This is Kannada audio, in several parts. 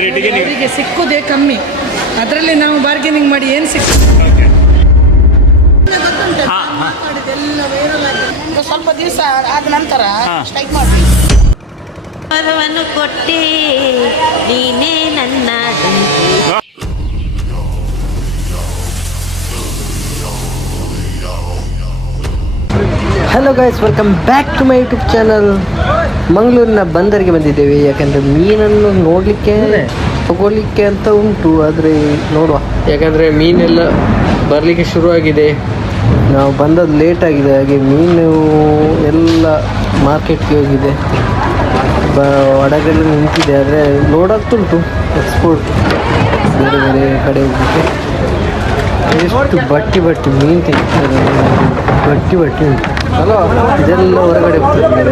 ರೇಟಿಗೆ ಅವರಿಗೆ ಸಿಕ್ಕುದೇ ಕಮ್ಮಿ, ಅದರಲ್ಲಿ ನಾವು ಬಾರ್ಗೇನಿಂಗ್ ಮಾಡಿ ಏನು ಸಿಕ್ಕು ಸ್ವಲ್ಪ ದಿವಸ ಆದ ನಂತರ ಸ್ಟ್ರೈಕ್ ಮಾಡಿ ಪರವನ್ನು ಕೊಟ್ಟೆ ನೀನೇ ನನ್ನ hello guys, welcome back to my YouTube channel. ಮಂಗಳೂರಿನ ಬಂದರಿಗೆ ಬಂದಿದ್ದೇವೆ. ಯಾಕಂದರೆ ಮೀನನ್ನು ನೋಡಲಿಕ್ಕೆ ತಗೊಳ್ಳಿಕ್ಕೆ ಅಂತ ಉಂಟು, ಆದರೆ ನೋಡುವ. ಯಾಕಂದರೆ ಮೀನೆಲ್ಲ ಬರಲಿಕ್ಕೆ ಶುರುವಾಗಿದೆ. ನಾವು ಬಂದದ್ದು ಲೇಟ್ ಆಗಿದೆ, ಹಾಗೆ ಮೀನು ಎಲ್ಲ ಮಾರ್ಕೆಟ್ಗೆ ಹೋಗಿದೆ, ಹಡಗಲ್ಲಿ ನಿಂತಿದೆ. ಆದರೆ ಲೋಡ್ ಆಗ್ತುಂಟು ಎಕ್ಸ್ಪೋರ್ಟ್ ಬೇರೆ ಬೇರೆ ಕಡೆ ಹೋಗಲಿಕ್ಕೆ. ಎಷ್ಟು ಬಟ್ಟಿ ಮೀನು ತೆಗಿತಾರೆ, ಬಟ್ಟಿ ಉಂಟು. ಅಲ್ಲ, ಇದೆಲ್ಲ ಹೊರಗಡೆ ಹೋಗ್ತದೆ.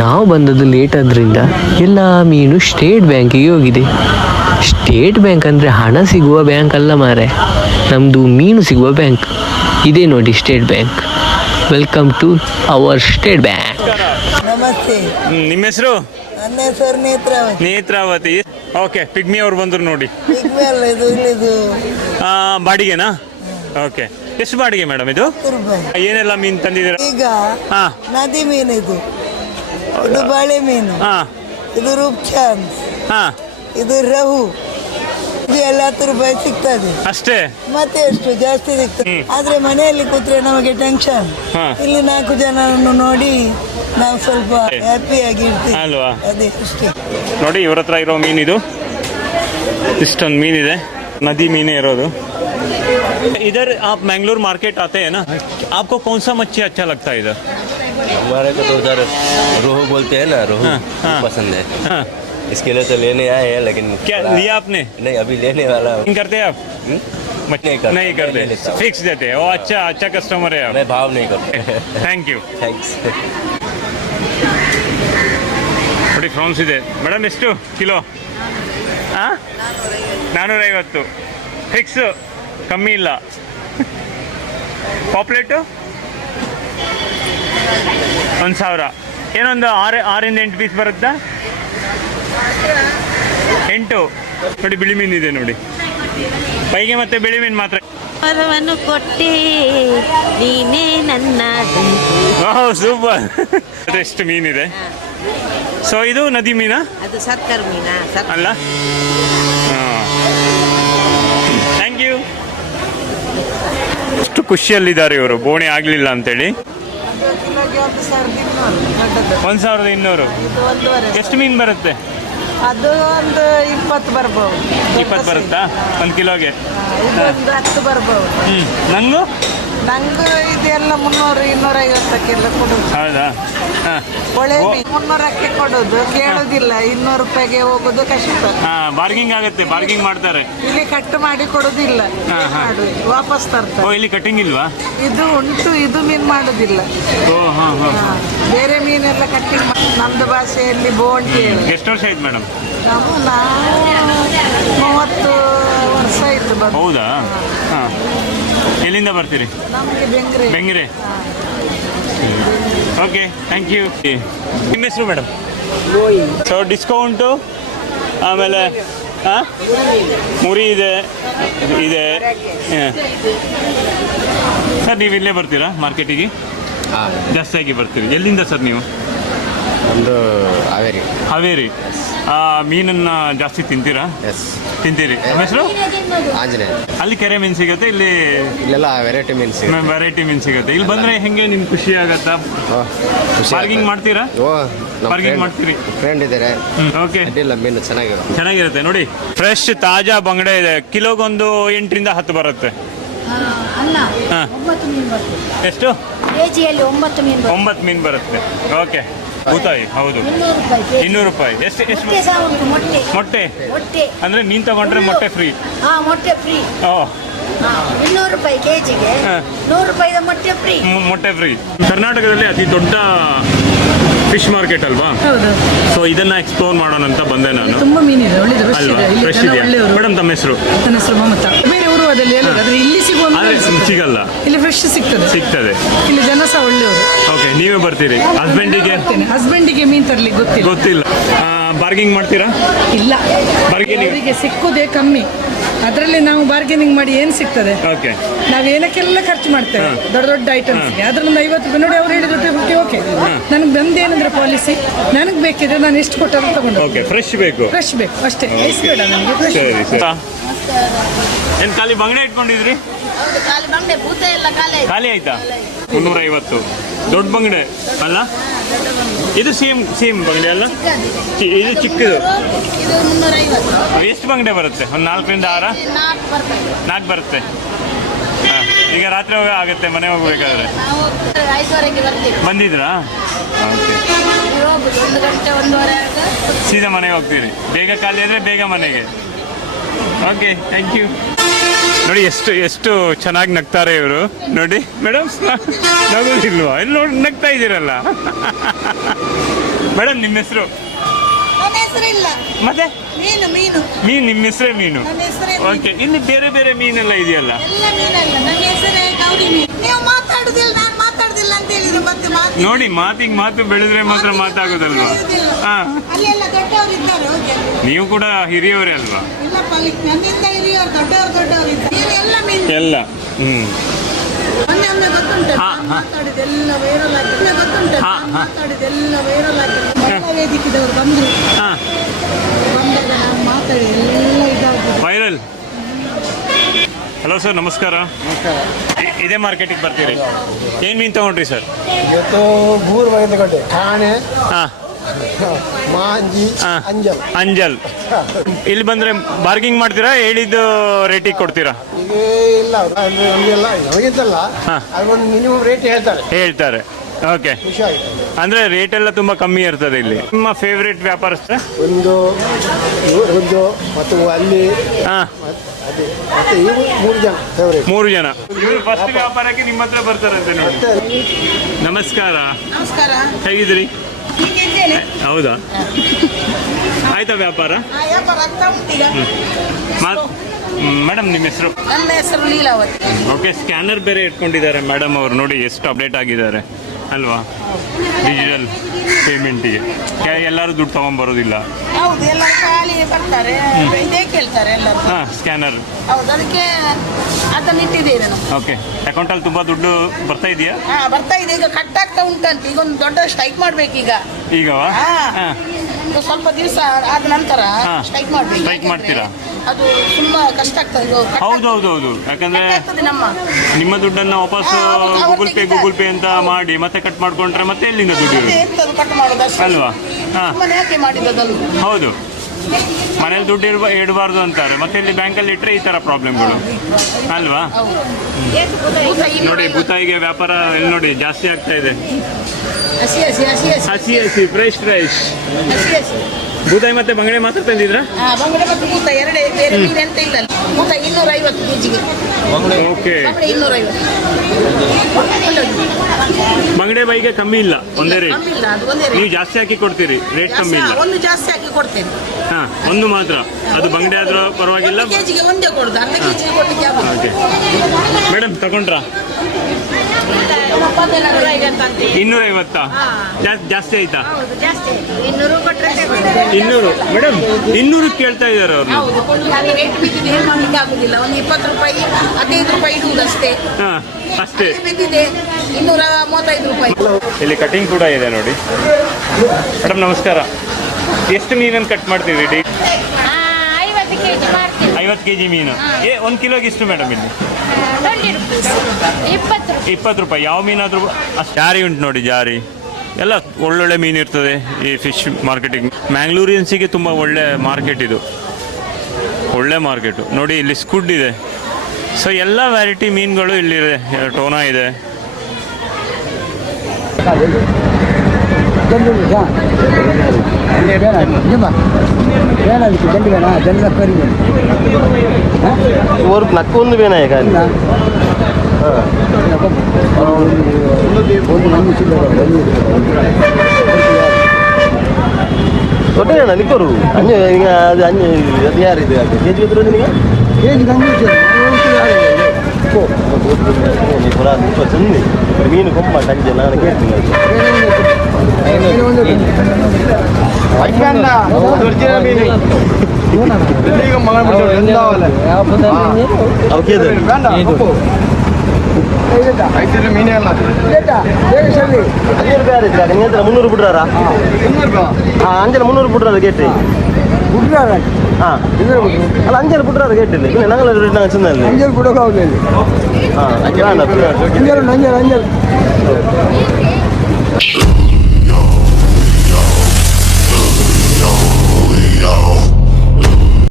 ನಾವು ಬಂದದ್ದು ಲೇಟ್ ಆದ್ರಿಂದ ಎಲ್ಲ ಮೀನು ಸ್ಟೇಟ್ ಬ್ಯಾಂಕಿಗೆ ಹೋಗಿದೆ. ಸ್ಟೇಟ್ ಬ್ಯಾಂಕ್ ಅಂದರೆ ಹಣ ಸಿಗುವ ಬ್ಯಾಂಕ್ ಅಲ್ಲ ಮಾರೆ, ನಮ್ಮದು ಮೀನು ಸಿಗುವ ಬ್ಯಾಂಕ್. ಇದೇ ನೋಡಿ State Bank. Welcome to our State Bank. ನಮಸ್ತೆ. ನಿಮ್ಮ ಹೆಸರು? ನನ್ನ ಹೆಸರು ನೇತ್ರಾವತಿ. ಓಕೆ, ಪಿಗ್ಮಿ ಅವ್ರು ಬಂದರು ನೋಡಿ. ಇದು ಬಾಡಿಗೆನಾ? ಓಕೆ, ಎಷ್ಟು ಬಾಡಿಗೆ ಮೇಡಮ್ ಇದು? ಏನೆಲ್ಲ ಮೀನು ತಂದಿದ್ದೀರಾ ಈಗ? ನದಿ ಮೀನು ಇದು ಬಾಳೆ ಮೀನು, ಇದು ರೂಪ್ಚಾಂದ್, ಇದು ರಹು, ಇದು ಎಲ್ಲ 10 ರೂಪಾಯಿ ಸಿಗ್ತದೆ ಅಷ್ಟೇ. ಮತ್ತೆ ಎಷ್ಟು ಜಾಸ್ತಿ ಸಿಗ್ತದೆ. ಆದ್ರೆ ಮನೆಯಲ್ಲಿ ಕೂತ್ರೆ ನಮಗೆ ಟೆನ್ಷನ್. ಇಲ್ಲಿ 4 ಜನರನ್ನು ನೋಡಿ ನಾವು ಸ್ವಲ್ಪ ಹ್ಯಾಪಿಯಾಗಿ ಇರ್ತೀವಿ ಅಲ್ವಾ? ಅದೇ ಅಷ್ಟೇ. ನೋಡಿ, ಇವ್ರ ಹತ್ರ ಇರೋ ಮೀನಿದು ಇಷ್ಟೊಂದು ಮೀನಿದೆ, ನದಿ ಮೀನೇ ಇರೋದು. इधर आप मैंगलोर मार्केट आते हैं ना, आपको कौन सा मच्छी अच्छा लगता है इधर? हमारे को तो उधर रोहू बोलते हैं ना, रोहू पसंद है। इसके लिए तो लेने आए हैं, लेकिन क्या लिया आपने? नहीं, अभी लेने वाला हूँ। करते हैं आप? नहीं करते, फिक्स देते हैं। वो अच्छा कस्टमर है आप। मैं भाव नहीं करता। Thank you. थैंक्स. ನೋಡಿ, ಫ್ರಾನ್ಸ್ ಇದೆ ಮೇಡಮ್. ಎಷ್ಟು ಕಿಲೋ? 450 ಫಿಕ್ಸು, ಕಮ್ಮಿ ಇಲ್ಲ. ಪಾಪ್ಲೆಟು 1000. ಏನೊಂದು 6ರಿಂದ 8 ಪೀಸ್ ಬರುತ್ತಾ? 8. ನೋಡಿ, ಬಿಳಿ ಮೀನು ಇದೆ ನೋಡಿ, ಪೈಗೆ ಮತ್ತೆ ಬಿಳಿ ಮೀನು ಮಾತ್ರ. ಪರವನ್ನು ಕೊಟ್ಟೆ ನೀನೇ ನನ್ನ ಸೂಪರ್. ಎಷ್ಟು ಮೀನಿದೆ. ಸೊ ಇದು ನದಿ ಮೀನಾ? ಅದು ಸಕ್ಕರ್ ಮೀನಾ ಅಲ್ಲ? Thank you. ಎಷ್ಟು ಖುಷಿಯಲ್ಲಿದ್ದಾರೆ ಇವರು, ಬೋಣಿ ಆಗಲಿಲ್ಲ ಅಂತೇಳಿ. 1200. ಎಷ್ಟು ಮೀನು ಬರುತ್ತೆ? ಅದು ಒಂದು 20 ಬರ್ಬೋದು. 20 ಬರುತ್ತಾ 1 ಕಿಲೋಗೆ? 10 ಬರ್ಬೋದು. ನಂಗೂ ಇದೆಲ್ಲ 300-250ಕ್ಕೆಲ್ಲ ಕೊಡೋದು. ಹೌದಾ? ಒಳ್ಳೆ 300ಕ್ಕೆ ಕೊಡೋದು, ಕೇಳೋದಿಲ್ಲ. 200 ರೂಪಾಯಿಗೆ ಹೋಗೋದು ಕಷ್ಟ. ಬಾರ್ಗಿಂಗ್ ಆಗುತ್ತೆ, ಬಾರ್ಗಿಂಗ್ ಮಾಡ್ತಾರೆ. ಇಲ್ಲಿ ಕಟ್ ಮಾಡಿ ಕೊಡೋದಿಲ್ಲ, ವಾಪಸ್ ತರ್ತಾರೆ. ಇಲ್ಲಿ ಕಟ್ಟಿಂಗ್ ಇಲ್ವಾ? ಇದು ಉಂಟು, ಇದು ಮೀನು ಮಾಡೋದಿಲ್ಲ. ಬೇರೆ ಮೀನೆಲ್ಲ ಕಟ್ಟಿಂಗ್. ನಮ್ದು ಭಾಷೆಯಲ್ಲಿ ಬೋಂಟಿ. ಎಷ್ಟು ವರ್ಷ ಆಯ್ತು ಮೇಡಮ್? ನಾವು 30 ವರ್ಷ ಆಯ್ತು. ಹೌದಾ? ಎಲ್ಲಿಂದ ಬರ್ತೀರಿ? ನಮಗೆ ಬೆಂಗ್ರೆ. Okay, thank you. ನಿಮ್ಮ ಹೆಸರು ಮೇಡಮ್? ಸೊ ಡಿಸ್ಕೌಂಟು, ಆಮೇಲೆ ಮುರಿ ಇದೆ. ಸರ್, ನೀವು ಇಲ್ಲೇ ಬರ್ತೀರಾ ಮಾರ್ಕೆಟಿಗೆ? ಜಾಸ್ತಿಯಾಗಿ ಬರ್ತೀರಿ. ಎಲ್ಲಿಂದ ಸರ್ ನೀವು? ಒಂದು ಹಾವೇರಿ. ಮೀನನ್ನು ಜಾಸ್ತಿ ತಿಂತೀರಾ? ತಿಂತೀರಿ. ನಿಮ್ಮ ಹೆಸರು? ಆಂಜನೇಯ. ಅಲ್ಲಿ ಕೆರೆ ಮೀನು ಸಿಗುತ್ತೆ, ಇಲ್ಲೆಲ್ಲ ವೆರೈಟಿ ಮೀನು ಸಿಗುತ್ತೆ. ಇಲ್ಲಿ ಬಂದರೆ ಹೆಂಗೆ ನಿಮ್ಗೆ ಖುಷಿ ಆಗತ್ತಾ? ಪಾರ್ಕಿಂಗ್ ಮಾಡ್ತೀರಾ? ಪಾರ್ಕಿಂಗ್ ಮಾಡ್ತೀರಿ? ಫ್ರೆಂಡ್ ಇದ್ದಾರೆ. ಓಕೆ, ಮೀನು ಚೆನ್ನಾಗಿರುತ್ತೆ. ನೋಡಿ, ಫ್ರೆಶ್ ತಾಜಾ ಬಂಗಡೆ ಇದೆ. ಕಿಲೋಗೊಂದು 8ರಿಂದ 10 ಬರುತ್ತೆ. ಎಷ್ಟು? ಕೆಜಿಯಲ್ಲಿ 9 ಮೀನು ಬರುತ್ತೆ. ಓಕೆ, ಭೂತಾಯಿ. ಹೌದು, 200 ರೂಪಾಯಿ. ಎಷ್ಟು ಮೊಟ್ಟೆ? ಅಂದ್ರೆ ನೀನು ತಗೊಂಡ್ರೆ ಮೊಟ್ಟೆ ಫ್ರೀ? ಮೊಟ್ಟೆ ಫ್ರೀ. 200 ರೂಪಾಯಿ ಕೆಜಿಗೆ, 100 ರೂಪಾಯಿದ ಮೊಟ್ಟೆ ಫ್ರೀ. ಕರ್ನಾಟಕದಲ್ಲಿ ಅತಿ ದೊಡ್ಡ ಫಿಶ್ ಮಾರ್ಕೆಟ್ ಅಲ್ವಾ? ಹೌದು. ಸೊ ಇದನ್ನ ಎಕ್ಸ್ಪ್ಲೋರ್ ಮಾಡೋಣ ಅಂತ ಬಂದೆ ನಾನು. ತುಂಬಾ ಮೀನಿದೆ, ಒಳ್ಳೆದು ಫ್ರೆಶ್ ಅಲ್ವಾ? ಇದೆ. ಇಲ್ಲಿ ಫ್ರೆಶ್ ಜನ ಇದೆಯಾ ಒಳ್ಳೆಯವರು. ಮೇಡಮ್? ತಮ್ಮ ಹೆಸರು? ನನ್ನ ಹೆಸರು ಮಮತಾ. ಬೇರೆ ಊರು ಅದಲ್ಲಿ ಆದ್ರೆ ಇಲ್ಲಿ ಸಿಗುವ ಆದ್ರೆ ಮೀನು ಸಿಗಲ್ಲ, ಇಲ್ಲಿ ಫ್ರೆಶ್ ಸಿಗ್ತದೆ. ಇಲ್ಲಿ ಜನ ಸಹ ಒಳ್ಳೆಯವರು. ಓಕೆ, ನೀವೇ ಬರ್ತೀರಿ? ಹಸ್ಬೆಂಡಿಗೆ ಮೀನ್ ತರ್ಲಿಕ್ಕೆ ಗೊತ್ತಿಲ್ಲ. ಬಾರ್ಗಿಂಗ್ ಮಾಡ್ತೀರಾ? ಇಲ್ಲ, ಬಾರ್ಗೇನಿಂಗ್ ಅವರಿಗೆ ಸಿಕ್ಕುದೇ ಕಮ್ಮಿ. ಅದರಲ್ಲಿ ನಾವು ಬಾರ್ಗೇನಿಂಗ್ ಮಾಡಿ ಏನು ಸಿಗ್ತದೆ? ಓಕೆ, ನಾವು ಏನಕ್ಕೆಲ್ಲ ಖರ್ಚು ಮಾಡ್ತೇವೆ ದೊಡ್ಡ ದೊಡ್ಡ ಐಟಮ್ಸ್ಗೆ. ಅದರಿಂದ 50 ರೂಪಾಯಿ ನೋಡಿ ಅವ್ರು ಹೇಳಿದ್ರೆ ಓಕೆ. ನನಗೆ ಬಂದೇನಂದ್ರೆ ಪಾಲಿಸಿ, ನನಗೆ ಬೇಕಿದ್ರೆ ನಾನು ಎಷ್ಟು ಕೊಟ್ಟಾದ್ರೂ ತಗೊಂಡು. ಓಕೆ, ಫ್ರೆಶ್ ಬೇಕು ಅಷ್ಟೇ, ಐಸ್ ಬೇಡ ನನಗೆ, ಫ್ರೆಶ್. ಸರಿ ಸರಿ. ಏನು ಖಾಲಿ ಬಂಗಡೆ ಇಟ್ಕೊಂಡಿದ್ರಿ? ಖಾಲಿ ಆಯ್ತಾ? 350 ದೊಡ್ಡ ಬಂಗಡೆ ಅಲ್ಲ? ಇದು ಸೇಮ್ ಬಂಗಡೆ ಅಲ್ಲ? ಇದು ಚಿಕ್ಕದು. ಎಷ್ಟು ಬಂಗಡೆ ಬರುತ್ತೆ? ಒಂದು 4ರಿಂದ 6? 4 ಬರುತ್ತೆ. ಹಾಂ, ಈಗ ರಾತ್ರಿ ಆಗುತ್ತೆ ಮನೆ ಹೋಗ್ಬೇಕಾದ್ರೆ. ಬಂದಿದ್ರಾ? ಓಕೆ, ಸೀದಾ ಮನೆಗೆ ಹೋಗ್ತೀರಿ? ಬೇಗ ಖಾಲಿ ಅಂದರೆ ಬೇಗ ಮನೆಗೆ. Okay, thank you. ನೋಡಿ ಎಷ್ಟು ಚೆನ್ನಾಗಿ ನಗ್ತಾರೆ ಇವರು. ನೋಡಿ ಮೇಡಮ್, ನಗೋದಿಲ್ವಾ? ಇಲ್ಲಿ ನೋಡಿ ನಗ್ತಾ ಇದ್ದೀರಲ್ಲ. ಮೇಡಮ್, ನಿಮ್ಮ ಹೆಸರು? ಮತ್ತೆ ಮೀನು, ನಿಮ್ಮ ಹೆಸರೇ ಮೀನು? ಓಕೆ, ಇಲ್ಲಿ ಬೇರೆ ಬೇರೆ ಮೀನೆಲ್ಲ ಇದೆಯಲ್ಲ? ನೋಡಿ, ಮಾತು ಬೆಳೆದ್ರೆ ಮಾತ್ರ ಮಾತಾಗೋದಲ್ವಾ? ಹಾ, ನೀವು ಕೂಡ ಹಿರಿಯವರೇ ಅಲ್ವಾ? ಎಲ್ಲ ವೈರಲ್. ಹಲೋ ಸರ್, ನಮಸ್ಕಾರ. ಇದೇ ಮಾರ್ಕೆಟಿಗೆ ಬರ್ತೀರಿ? ಏನು ಮೀನು ತಗೊಂಡ್ರಿ ಸರ್? ಇವತ್ತು 3 ಬಗೆ ತಗೊಂಡೆ. ಕಾಣೆ, ಹಾಂ, ಮಾಂಜಿ, ಅಂಜಲ್. ಇಲ್ಲಿ ಬಂದ್ರೆ ಬಾರ್ಗಿಂಗ್ ಮಾಡ್ತೀರಾ? ಹೇಳಿದ್ದು ರೇಟಿಗೆ ಕೊಡ್ತೀರಾ? ಈಗ ಇಲ್ಲ ಅಂದ್ರೆ ನಮಗೆಲ್ಲ ನಮಗಿಂತಲ್ಲ, ಅದೊಂದು ಮಿನಿಮಮ್ ರೇಟ್ ಹೇಳ್ತಾರೆ. ಓಕೆ, ಖುಷಿ ಆಯ್ತು. ಅಂದ್ರೆ ರೇಟ್ ಎಲ್ಲ ತುಂಬಾ ಕಮ್ಮಿ ಇರ್ತದೆ ಇಲ್ಲಿ. ನಿಮ್ಮ ಫೇವ್ರೇಟ್ ವ್ಯಾಪಾರಸ್ಥ? ಒಂದು ಮತ್ತು ಅಲ್ಲಿ ಅದೇ ಮತ್ತೆ ಇವು 3 ಜನ ಫೇವ್ರೇಟ್. 3 ಜನ. ಇವರು ಫಸ್ಟ್ ವ್ಯಾಪಾರಕ್ಕೆ ನಿಮ್ಮ ಹತ್ರ ಬರ್ತಾರಂತೆ ನೋಡಿ. ನಮಸ್ಕಾರ. ಹೇಗಿದ್ರಿ? ಹೌದಾ? ಆಯ್ತಾ ವ್ಯಾಪಾರ? ಮೇಡಮ್, ನಿಮ್ಮ ಹೆಸರು? ನನ್ನ ಹೆಸರು ಲೀಲಾವತಿ. ಓಕೆ, ಸ್ಕ್ಯಾನರ್ ಬೇರೆ ಇಟ್ಕೊಂಡಿದ್ದಾರೆ ಮೇಡಮ್ ಅವರು. ನೋಡಿ ಎಷ್ಟು ಅಪ್ಡೇಟ್ ಆಗಿದ್ದಾರೆ ಅಲ್ವಾ? ಡಿಜಿಟಲ್ ಪೇಮೆಂಟಿಗೆ ಎಲ್ಲರೂ ದುಡ್ಡು ತಗೊಂಡ್ಬರೋದಿಲ್ಲ. ಹೌದು, ಎಲ್ಲ ಖಾಲಿ ಬರ್ತಾರೆ, ಇದೇ ಕೇಳ್ತಾರೆ ಎಲ್ಲರೂ. ಹಾಂ, ಸ್ಕ್ಯಾನರ್. ಹೌದು, ಅದಕ್ಕೆ ಅದನ್ನ ಇಟ್ಟಿದ್ದೇವೆ ನಾವು. ಓಕೆ, ಅಕೌಂಟಲ್ಲಿ ತುಂಬ ದುಡ್ಡು ಬರ್ತಾ ಇದೆಯಾ? ಬರ್ತಾ ಇದೆ. ಈಗ ಕಟ್ ಆಗ್ತಾ ಉಂಟಂತ. ಈಗ ಒಂದು ದೊಡ್ಡ ಸ್ಟ್ರೈಕ್ ಮಾಡ್ಬೇಕೀಗ. ಈಗ ಸ್ವಲ್ಪ ದಿವಸ ಆದ ನಂತರ ಸ್ಟ್ರೈಕ್ ಮಾಡ್ಬೇಕು. ಸ್ಟ್ರೈಕ್ ಮಾಡ್ತೀರಾ? ಅದು ತುಂಬಾ ಕಷ್ಟ ಆಗ್ತದೆ. ಹೌದು, ಯಾಕಂದ್ರೆ ನಿಮ್ಮ ದುಡ್ಡನ್ನ ವಾಪಸ್ ಗೂಗಲ್ ಪೇ ಅಂತ ಮಾಡಿ ಮತ್ತೆ ಕಟ್ ಮಾಡ್ಕೊಂಡ್ರೆ ಮತ್ತೆ ಎಲ್ಲಿಂದ ದುಡ್ಡು ಕಟ್ ಮಾಡೋದು ಅಲ್ವಾ? ಯಾಕೆ ಮಾಡಿದ್ದಲ್ಲ? ಹೌದು, ಮನೇಲಿ ದುಡ್ಡು ಇಡಬಾರ್ದು ಅಂತಾರೆ, ಮತ್ತೆ ಇಲ್ಲಿ ಬ್ಯಾಂಕಲ್ಲಿ ಇಟ್ಟರೆ ಈ ಥರ ಪ್ರಾಬ್ಲಮ್ಗಳು ಅಲ್ವಾ? ನೋಡಿ, ಬೂತಾಯಿಗೆ ವ್ಯಾಪಾರ ಇಲ್ಲಿ ನೋಡಿ ಜಾಸ್ತಿ ಆಗ್ತಾ ಇದೆ. ಹಸಿ ಫ್ರೆಶ್ ಬೂತಾಯಿ ಮತ್ತೆ ಬಂಗಡೆ ಮಾತ್ರ ತಂದಿದ್ರಾ? ಬಂಗಡೆ ಮತ್ತು ಬೂತಾಯಿ ಎರಡೇ, ಬೇರೆ ಮೀನು ಎಂತ ಇಲ್ಲ. ಬೂತಾಯಿ 250 ಕೆಜಿಗೆ. ಓಕೆ, 250. ಬಂಗಡೆ ಬೈಗೆ ಕಮ್ಮಿ ಇಲ್ಲ, ಒಂದೇ ರೇಟ್. ಒಂದೇ ರೇಟ್. ನೀವು ಜಾಸ್ತಿ ಹಾಕಿ ಕೊಡ್ತೀರಿ, ರೇಟ್ ಕಮ್ಮಿ ಇಲ್ಲ. ಒಂದು ಜಾಸ್ತಿ ಹಾಕಿ ಕೊಡ್ತೇನೆ. ಹಾಂ, ಒಂದು ಮಾತ್ರ. ಅದು ಬಂಗಡೆ ಆದ್ರೂ ಪರವಾಗಿಲ್ಲ. ಕೆಜಿಗೆ ಒಂದೇ ಕೊಡುದು, ಅರ್ಧ ಕೆಜಿಗೆ ಕೊಡ್ಲಿಕ್ಕೆ ಆಗುದು. ಓಕೆ ಮೇಡಮ್, ತಗೊಂಡ್ರಾ? 250. ಜಾಸ್ತಿ ಆಯ್ತಾ? 200 ಕೊಟ್ಟರೆ 200. ಮೇಡಮ್, 200 ಕೇಳ್ತಾ ಇದ್ದಾರೆ ಅವರು. ರೇಟ್ ಬಿದ್ದಿದೆ, ಏನು ಮಾಡ್ಲಿಕ್ಕೆ ಆಗುದಿಲ್ಲ. ಒಂದು 20 ರೂಪಾಯಿ 15 ರೂಪಾಯಿ ಇಡುವುದು ಅಷ್ಟೇ. ಹಾಂ, ಅಷ್ಟೇ ಬಿದ್ದಿದೆ 235 ರೂಪಾಯಿ. ಇಲ್ಲಿ ಕಟಿಂಗ್ ಕೂಡ ಇದೆ ನೋಡಿ. ಮೇಡಮ್ ನಮಸ್ಕಾರ. ಎಷ್ಟು ಮೀನನ್ನು ಕಟ್ ಮಾಡ್ತೀವಿ? 50 kg ಮಾಡ್ತೀವಿ. 50 kg ಮೀನು. 1 ಕಿಲೋಗೆ ಎಷ್ಟು ಮೇಡಮ್ ಇಲ್ಲಿ? 20 ರೂಪಾಯಿ. ಯಾವ ಮೀನಾದರೂ ಅಷ್ಟು. ಜಾರಿ ಉಂಟು ನೋಡಿ, ಜಾರಿ ಎಲ್ಲ ಒಳ್ಳೊಳ್ಳೆ ಮೀನು ಇರ್ತದೆ ಈ ಫಿಶ್ ಮಾರ್ಕೆಟಿಗೆ. ಮ್ಯಾಂಗ್ಳೂರಿಯನ್ಸಿಗೆ ತುಂಬ ಒಳ್ಳೆ ಮಾರ್ಕೆಟ್ ಇದು, ಒಳ್ಳೆ ಮಾರ್ಕೆಟು ನೋಡಿ. ಇಲ್ಲಿ ಸ್ಕುಡ್ ಇದೆ. ಸೊ ಎಲ್ಲ ವೆರೈಟಿ ಮೀನುಗಳು ಇಲ್ಲಿದೆ. ಟೋನಾ ಇದೆ. ನಕ್ಕೊಂದು ಬೇನ ಈಗ ದೊಡ್ಡ ನಿಕ್ಕರು ಅಂಜು ಈಗ ಅದು ಅಂಜು ಅದು ಯಾರು ಇದು ಕೆ ಜಿ ಎದುರು ನಿಮಗೆ ಸುಮ್ಮನೆ ಮೀನು ಕೊಂಬ ಸಂಜೆ ನಾನು ಕೇಳ್ತೀನಿ ಮೀನೇ ಅಲ್ಲ 300 ಬಿಡ್ರಾರಾ ಅಂಜನ 300 ಬಿಡ್ರಾರ ಗೇಟ್ ಹಾಂ ಅಲ್ಲ ಅಂಜಲ್ ಬಿಡ್ರಾರ ಗೇಟ್ ಇಲ್ಲಿ ನಂಗೆ ಚಿನ್ನಲ್ಲಿ ಅಂಜಲ್ ಬಿಡೋಕೆ ಹಾಂ ಅಂಜಲ್